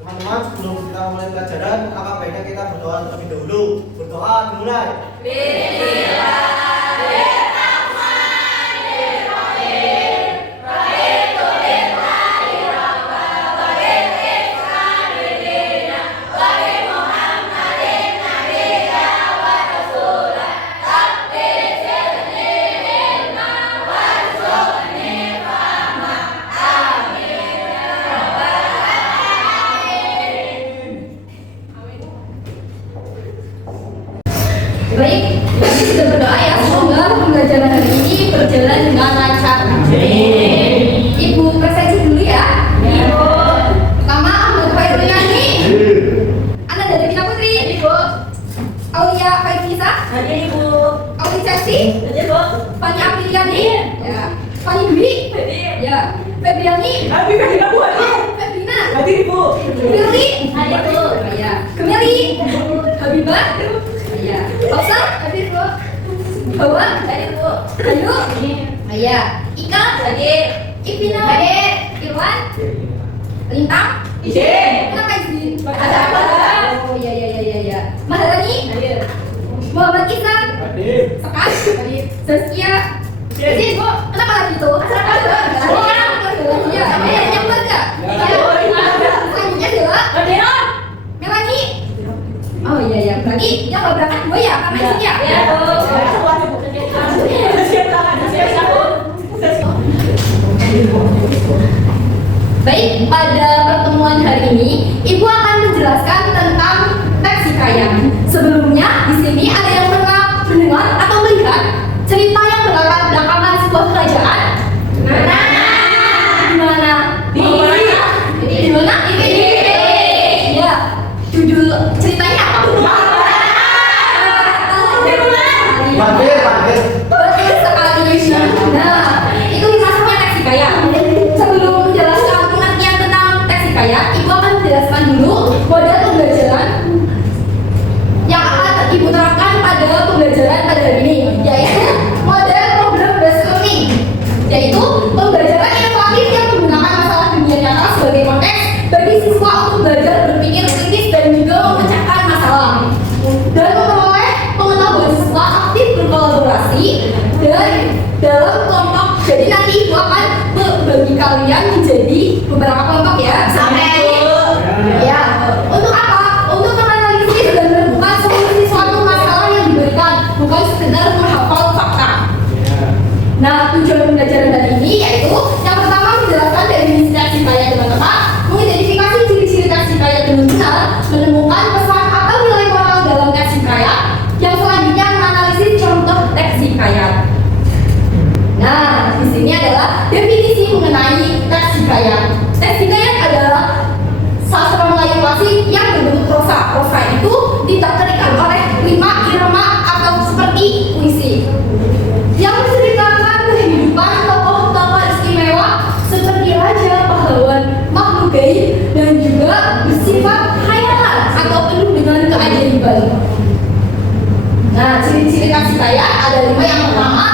Teman-teman, sebelum kita mulai pelajaran, apa baiknya kita berdoa terlebih dahulu. Berdoa dimulai. Baik, kami sudah berdoa ya, semoga pembelajaran hari ini berjalan dengan lancar. Ibu presentasi dulu ya. Ibu. Pertama, Mbak Fairulani. Anak dari Bina Putri. Ibu. Aulia Faizisa. Hadir Ibu. Aulia Cesi. Hadir Bu. Fani Apriliani. Ya. Fani Dwi. Hadir. Ya. Febriani. Hadir Bu. Febrina. Hadir Ibu. Firly. Hadir Bu. Ya. Gemeli. Habibah. Ya. Oksa. Hadir Bu. Hawa. Hadir Bu. Ayu. Ya. Ika. Hadir. Ipina. Hadir. Irwan. Lintang. Izin. Kenapa izin? Ada apa? Oh ya. Maharani. Hadir. Muhammad Ihsan. Hadir. Sekar. Hadir. Zaskia. Hadir. Izin Bu. Kenapa lagi itu? Oh, ya. Yang buat nggak? Selanjutnya adalah Hadir. Melani. Oh iya. Berarti yang nggak berangkat gue ya? Karena izin ya? Ya Bu. Baik, pada pertemuan hari ini, Ibu akan menjelaskan tentang teks hikayat. Sebelumnya, di sini ada yang pernah mendengar atau melihat cerita yang berlatar belakangan sebuah kerajaan? Di mana? Di mana? Ya, judul ceritanya apa? Hadir. Betul sekali. Nah, itu dimasukkan teks hikayat. Sebelum menjelaskan pengertian tentang teks hikayat, Ibu akan menjelaskan dulu model pembelajaran yang akan Ibu terapkan pada pembelajaran pada hari ini, yaitu model problem based learning, yaitu pembelajaran inovatif yang menggunakan masalah dunia nyata sebagai konteks bagi siswa untuk belajar berpikir kritis dan juga memecahkan masalah dan memperoleh pengetahuan siswa aktif berkolaborasi dan dalam kelompok. Jadi nanti Ibu akan membagi kalian menjadi beberapa kelompok ya. Sampai ya. Untuk apa? Untuk menganalisis dan menemukan solusi suatu masalah yang diberikan, bukan sekedar menghafal fakta. Nah, tujuan pembelajaran hari ini yaitu yang pertama menjelaskan definisi teks hikayat dengan tepat, mengidentifikasi ciri-ciri teks hikayat dengan benar, menemukan pesan atau nilai moral dalam teks hikayat. Yang selanjutnya menganalisis contoh teks hikayat. Nah, di sini adalah definisi mengenai teks hikayat. Teks hikayat adalah sastra Melayu klasik yang berbentuk prosa. Prosa itu tidak terikat oleh rima, irama, atau seperti puisi. Yang menceritakan kehidupan tokoh-tokoh istimewa seperti raja, pahlawan, makhluk gaib, dan juga bersifat khayalan atau penuh dengan keajaiban. Nah, ciri-ciri teks hikayat ada 5. Yang pertama,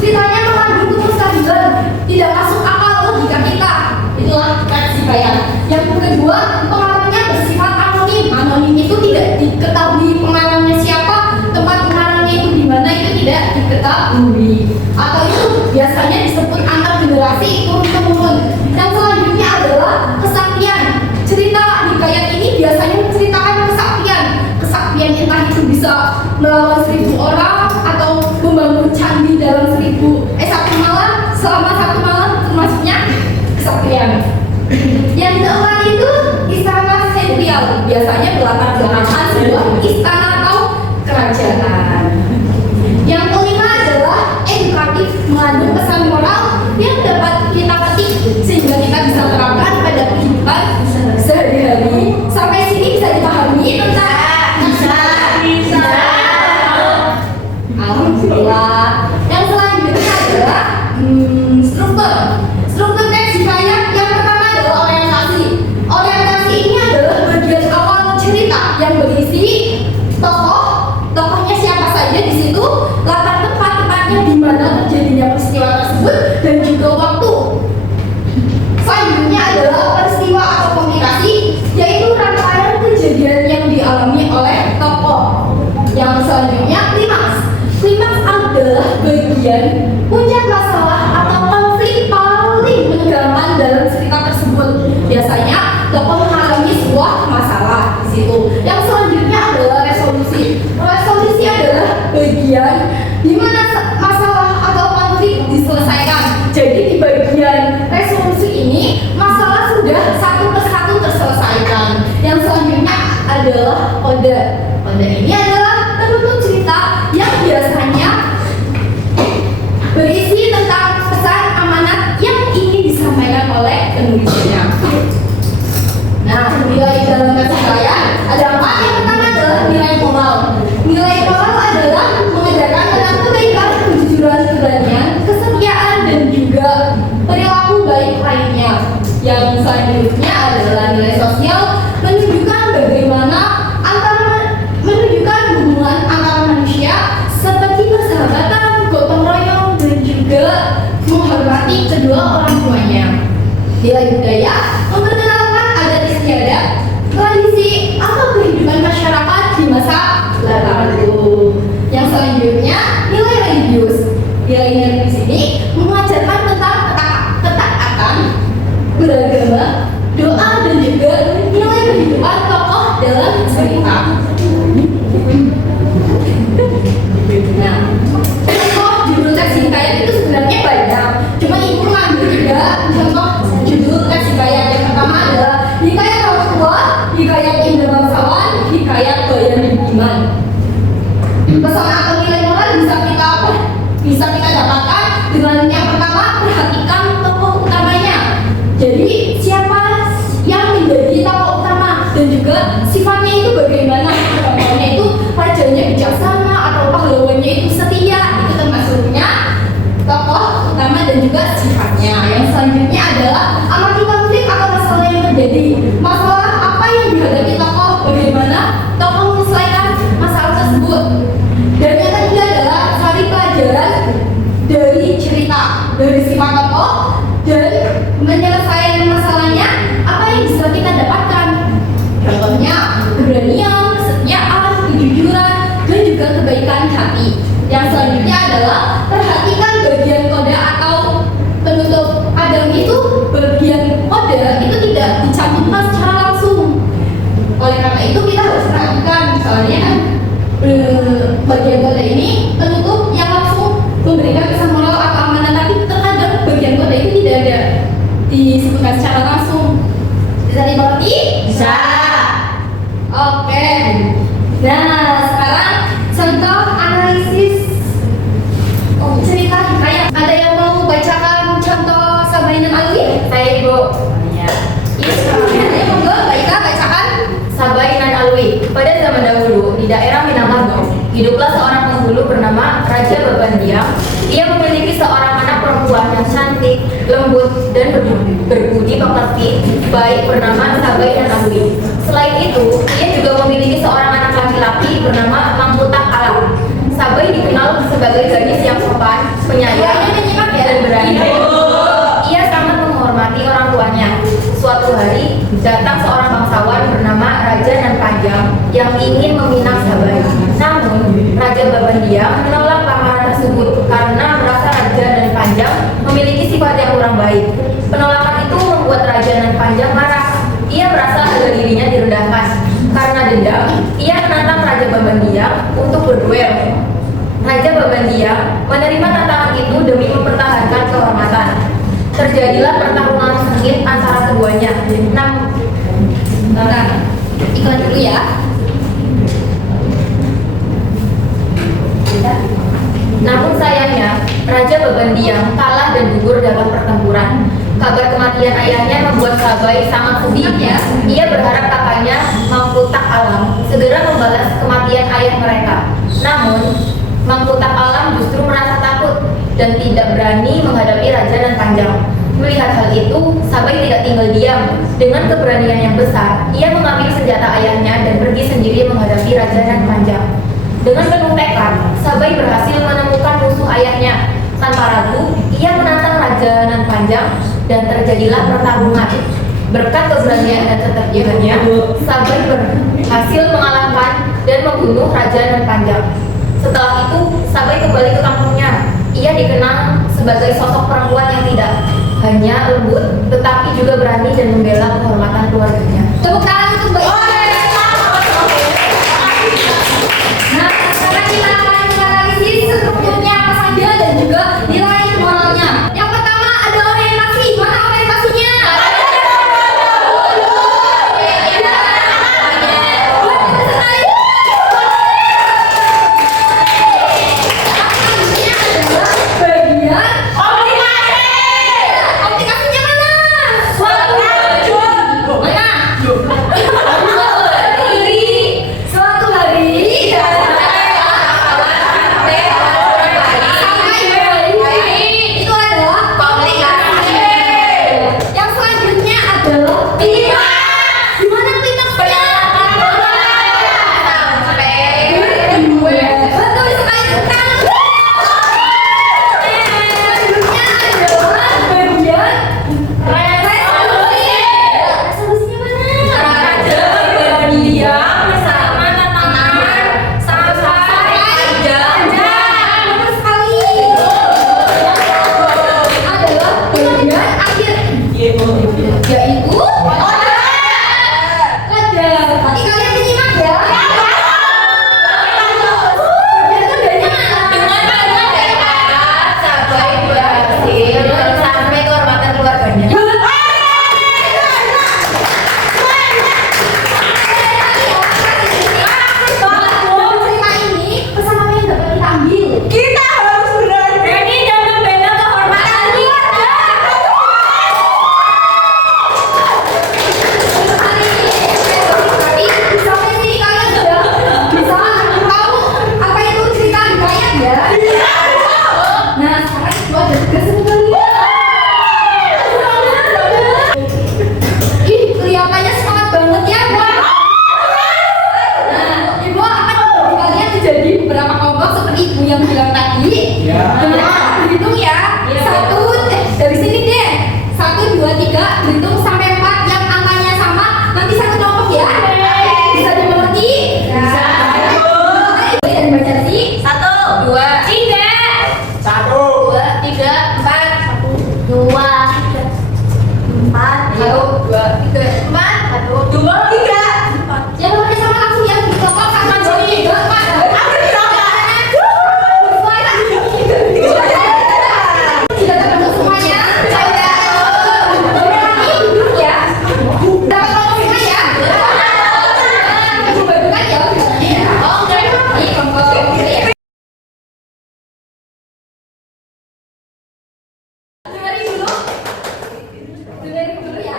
ceritanya mengandung kemustahilan, tidak masuk akal logika kita. Itulah teks hikayat. Yang kedua, pengarangnya bersifat anonim. Anonim itu tidak diketahui pengarangnya siapa, tempat pengarangnya itu di mana itu tidak diketahui. Atau itu biasanya disebut antar generasi turun temurun. Yang selanjutnya adalah kesaktian. Cerita Yang keempat itu istana sentral, biasanya berlatar belakang sebuah istana atau kerajaan. Yang kelima adalah edukatif, mengandung pesan moral yang dapat kita petik sehingga kita bisa terapkan pada kehidupan sehari-hari. Sampai sini bisa dipahami tentang Bisa. Alhamdulillah. Yang selanjutnya adalah struktur. Struktur teks hikayat yang pertama adalah orientasi. Orientasi ini adalah bagian awal cerita yang berisi tokohnya siapa saja di situ, latar tepatnya di mana terjadinya peristiwa tersebut dan juga waktu. Selanjutnya adalah peristiwa atau komplikasi, yaitu rangkaian kejadian yang dialami oleh tokoh. Yang selanjutnya klimaks. Klimaks adalah bagian puncak masalah atau konflik paling menegangkan dalam cerita tersebut. Biasanya tokoh mengalami sebuah masalah di situ. Yang selanjutnya adalah resolusi. Resolusi adalah bagian di mana masalah atau konflik diselesaikan. Jadi di bagian resolusi ini masalah sudah satu persatu terselesaikan. Yang selanjutnya adalah kode. Kode ini adalah penutup cerita yang biasanya berisi tentang pesan amanat yang ingin disampaikan oleh penulisnya. Nah, nilai dalam teks hikayat ada 4. Yang pertama adalah nilai moral. Nilai moral adalah mengajarkan tentang kebaikan, kejujuran, keberanian, kesetiaan, dan juga perilaku baik lainnya. Yang selanjutnya adalah nilai sosial, menunjukkan bagaimana menunjukkan hubungan antar manusia seperti persahabatan, gotong royong, dan juga menghormati kedua orang tuanya. Nilai budaya memperkenalkan adat istiadat, tradisi atau kehidupan masyarakat di masa lalu. Yang selanjutnya nilai religius. Nilai religius ini mengajarkan tentang ketaatan beragama, doa, dan juga nilai kehidupan tokoh dalam cerita. Nah, contoh judul teks hikayat itu sebenarnya banyak. Cuma ibu ngambil juga contoh judul teks hikayat. Yang pertama adalah hikayat orang tua, hikayat indah bangsawan, hikayat Bayan Budiman. Pesan atau nilai moral bisa kita dapatkan dengan yang pertama, perhatikan tokoh utamanya. Jadi siapa yang menjadi tokoh utama dan juga sifatnya itu bagaimana. Contohnya itu rajanya bijaksana atau pahlawannya itu setia. Itu termasuknya tokoh utama dan juga sifatnya. Yang selanjutnya adalah amati konflik atau masalah yang terjadi. Masalah apa yang dihadapi tokoh, bagaimana tokoh menyelesaikan masalah tersebut. Dan yang ketiga adalah cari pelajaran dari cerita, dari sifat tokoh, dan menyelesaikan masalahnya apa yang bisa kita dapatkan. Contohnya keberanian, kesetiaan, kejujuran, dan juga kebaikan hati. Yang selanjutnya adalah perhatikan bagian kode atau penutup. Adam itu bagian kode itu tidak dicampurkan secara langsung. Oleh karena itu kita harus perhatikan, misalnya bagian kode ini penutup yang langsung memberikan pesan moral atau amanat, tapi terkadang bagian kode itu tidak ada disebutkan secara langsung. Bisa dimengerti? Bisa. Oke. Nah, sekarang contoh analisis cerita hikayat. Ada yang mau bacakan contoh Sabain dan Alwi? Saya Ibu. Iya, sekarang ada yang mau Baika bacakan? Sabai dan Alwi. Pada zaman dahulu di daerah Minangkabau, hiduplah seorang penghulu bernama Raja Babandiang. Ia memiliki seorang anak perempuan yang cantik, lembut, dan berbudi pekerti baik bernama Sabai dan Alwi. Selain itu, ia juga memiliki seorang anak laki-laki bernama Lamputak Alam. Sabai dikenal sebagai gadis yang sopan, penyayang, dan berani. Ia sangat menghormati orang tuanya. Suatu hari, datang seorang bangsawan bernama Raja Nan Panjang yang ingin meminang Sabai. Namun, Raja Babandiang menolak lamaran tersebut karena merasa Raja Nan Panjang memiliki sifat yang kurang baik. Penolakan itu membuat Raja Nan Panjang marah. Ia merasa harga dirinya direndahkan. Karena dendam, ia menantang Raja Babandiang untuk berduel. Raja Babandiang menerima tantangan itu demi mempertahankan kehormatan. Terjadilah pertarungan sengit antara keduanya. Nah, iklan dulu ya. Namun sayangnya, Raja Bebendiang kalah dan gugur dalam pertempuran. Kabar kematian ayahnya membuat Sabai sangat sedih. Ia berharap kakaknya Mangkutak Alam segera membalas kematian ayah mereka. Namun, Mangkutak Alam justru merasa takut dan tidak berani menghadapi Raja dan Panjang. Melihat hal itu, Sabai tidak tinggal diam. Dengan keberanian yang besar, ia mengambil senjata ayahnya dan pergi sendiri menghadapi Raja dan Panjang. Dengan penuh tekad, Sabai berhasil menemukan musuh ayahnya. Tanpa ragu, ia menantang Raja nan Panjang dan terjadilah pertarungan. Berkat keberanian dan keterjadiannya, Sabai berhasil mengalahkan dan membunuh Raja nan Panjang. Setelah itu, Sabai kembali ke kampungnya. Ia dikenal sebagai sosok perempuan yang tidak hanya lembut, tetapi juga berani dan membela kehormatan keluarganya. Tepuk tangan untuk Mbak Ika. Nah, sekarang kita akan menganalisis strukturnya apa saja dan juga nilai moralnya. Yang pertama ada orientasi. Mana orientasinya? Aplikasinya mana? Suatu hari itu adalah komunikasi. Yang selanjutnya adalah klimaks. Gimana klimaksnya? Betul sekali. Selanjutnya adalah bagian resolusi. Resolusinya mana? Betul sekali. Adalah bagian akhir, yaitu kadar. Nanti kalian menyimak ya. Bagian kadarnya mana? Sabai berhasil sampai kehormatan keluarganya. Dalam cerita ini pesan apa yang dapat kita ambil? Kita harus berani dan membela kehormatan keluarga. Tapi sampai sini kalian sudah bisa tahu apa itu cerita hikayat ya? Nah sekarang itu ada tugas untuk kalian. Ih kelihatannya semangat banget ya. Nah ibu akan memberi kalian menjadi beberapa kelompok seperti ibu yang bilang tadi. Ya. Nah berhitung ya. Dari sini deh. 1, 2, 3 berhitung sampai 4 yang angkanya sama. Nanti satu kelompok ya. Bisa dimengerti? Bisa. Dan baca sih. 1, 2, 3. 1, 2, 3, 4. 2, 4. 1, 2, 3, 4. 1, 2, 3. Yang lainnya sama langsung yang di kelompok 1, 2, 3, 4. Sudah terbentuk semuanya? Sudah. Berani duduk ya. Dapat kelompok semua ya. Coba bukan ya. Oh enggak. Ini kelompok ya. Dengerin dulu ya.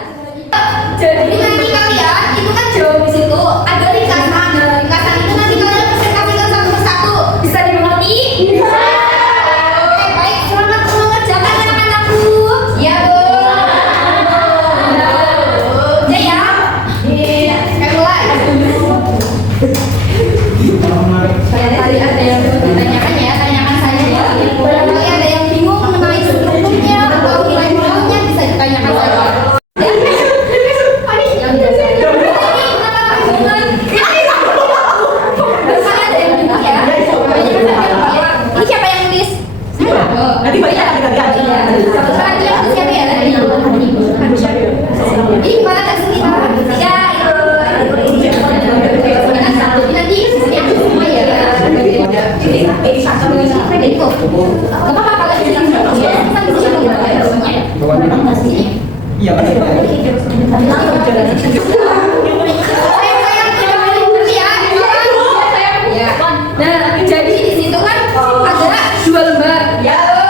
Jadi nanti kalian itu kan jawab di situ ada ringkasan. Nah, ringkasan itu nanti kalian presentasikan satu persatu. Bisa dimengerti? Bisa. Oke, baik. Selamat mengerjakan anak-anakku. Iya, Bu. Ya ya. Iya. Sekali mulai. Tadi ada yang ditanyakan ya, tanyakan saja ya. Barangkali ada yang bingung mengenai strukturnya atau nilai moralnya bisa ditanyakan saja. Ini siapa yang nulis? Nanti banyak adik-adik. Sekarang dia nulis siapa ya? Ini gimana tersini? Ya, nanti yang semua ya. Jadi kok, apa kalian di sini? Kita di sini. Iya, Pak. Langsung jalan. Saya tidak boleh ya. Ya. Nah, jadi di situ kan ada 2 lembar.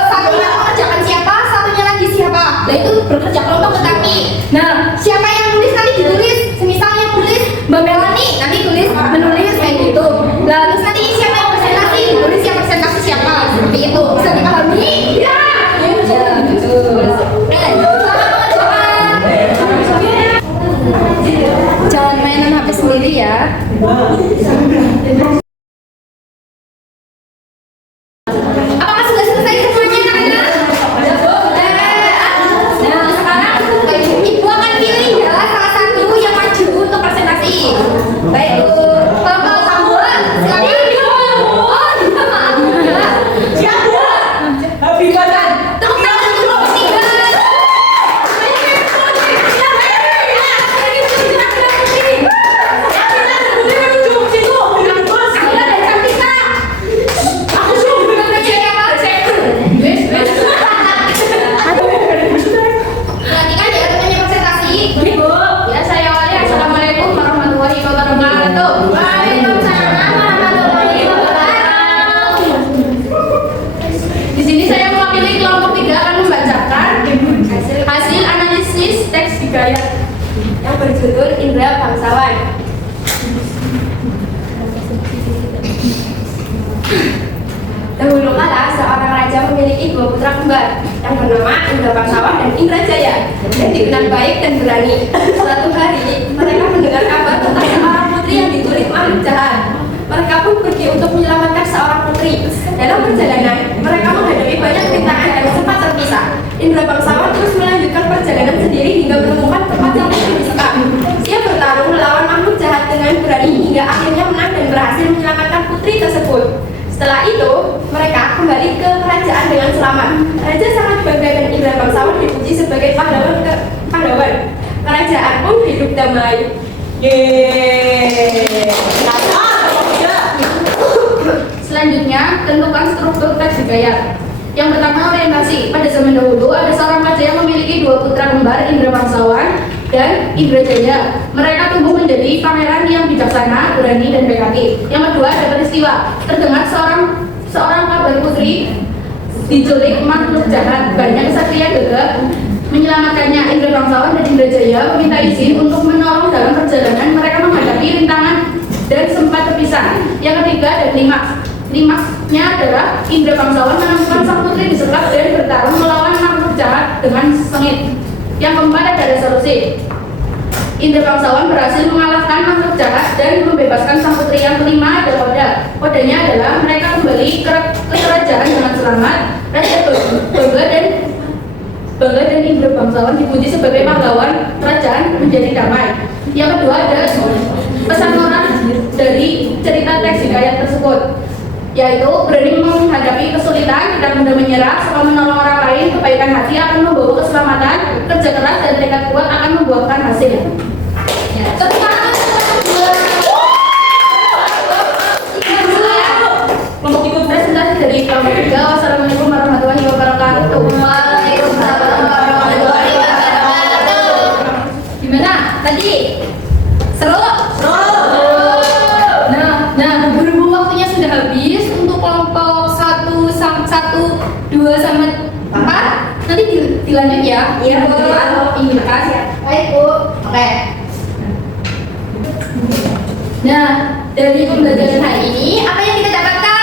Satunya mengerjakan siapa, satunya lagi siapa. Nah itu bekerja kelompok tetapi. Nah, siapa yang nulis nanti ditulis. Semisal yang nulis Mbak Melani, nanti tulis menulis kayak gitu. Nah, terus nanti siapa yang presentasi, ditulis yang presentasi siapa. Seperti itu. Bisa dipahami? Ya. Jangan mainan HP sendiri ya. Apakah sudah selesai semuanya anak-anak? Nah, sekarang ibu akan pilih ya salah satu yang maju untuk presentasi. Baik, kalau kamu silakan. Oh, iya maaf ya. Siapa? Habibatan. Tepuk tangan dulu bertiga. Perhatikan ya temannya presentasi. Ya saya awali. Assalamualaikum warahmatullahi wabarakatuh. Waalaikumsalam warahmatullahi wabarakatuh. Di sini saya mewakili kelompok 3 akan membacakan hasil analisis teks hikayat yang berjudul Indra Bangsawan. Dahulu kala seorang raja memiliki 2 putra kembar yang bernama Indra Bangsawan dan Indra Jaya yang dikenal baik dan berani. Suatu hari mereka mendengar kabar tentang seorang putri yang diculik makhluk jahat. Mereka pun pergi untuk menyelamatkan seorang putri. Dalam perjalanan mereka menghadapi banyak rintangan dan sempat terpisah. Indra Bangsawan terus melanjutkan perjalanan sendiri hingga menemukan tempat yang putri disekap. Dia bertarung melawan makhluk jahat dengan berani hingga akhirnya menang dan berhasil menyelamatkan putri tersebut. Setelah itu, mereka kembali ke kerajaan dengan selamat. Raja sangat bangga dan Indra Bangsawan dipuji sebagai pahlawan. Kerajaan pun hidup damai. Selanjutnya, tentukan struktur teks hikayat. Yang pertama, orientasi. Pada zaman dahulu, ada seorang raja yang memiliki 2 putra kembar, Indra Bangsawan dan Indra Jaya. Mereka tumbuh menjadi pangeran yang bijaksana, berani, dan baik hati. Yang kedua, ada peristiwa. Terdengar seorang kabar putri diculik makhluk jahat. Banyak kesatria gagah menyelamatkannya. Indra Bangsawan dan Indra Jaya meminta izin untuk menolong dalam perjalanan. Mereka menghadapi rintangan dan sempat terpisah. Yang ketiga, ada klimaks. Klimaksnya adalah Indra Bangsawan menemukan sang putri disekap dan bertarung melawan makhluk jahat dengan sengit. Yang keempat, ada resolusi. Indra Bangsawan berhasil mengalahkan makhluk jahat dan membebaskan sang putri. Yang kelima, ada kode. Kodenya adalah mereka kembali ke kerajaan dengan selamat. Raja bangga dan Indra Bangsawan dipuji sebagai pahlawan. Kerajaan menjadi damai. Yang kedua, ada pesan moral dari cerita teks hikayat tersebut, yaitu berani menghadapi kesulitan, tidak mudah menyerah, serta menolong orang lain. Kebaikan hati akan membawa keselamatan, kerja keras dan tekad kuat akan membuahkan hasil. Presentasi dari kelompok 3. Wassalamualaikum warahmatullahi wabarakatuh. Waalaikumsalam warahmatullahi wabarakatuh. Gimana tadi? Seru? Nah, berhubung waktunya sudah habis untuk kelompok 1, 2 sampai 4, nanti dilanjut ya. Iya, Bu. Baik, Bu. Oke. Nah, dari pembelajaran hari ini apa yang kita dapatkan?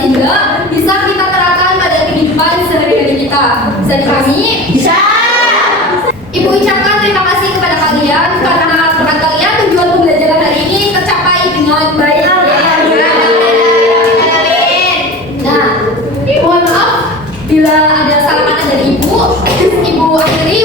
Sehingga bisa kita terapkan pada kehidupan sehari-hari kita. Bisa dipahami? Bisa. Ibu ucapkan terima kasih kepada kalian karena berkat kalian tujuan pembelajaran hari ini tercapai dengan baik. Nah, mohon maaf bila ada salah kata dari ibu. Ibu akhiri.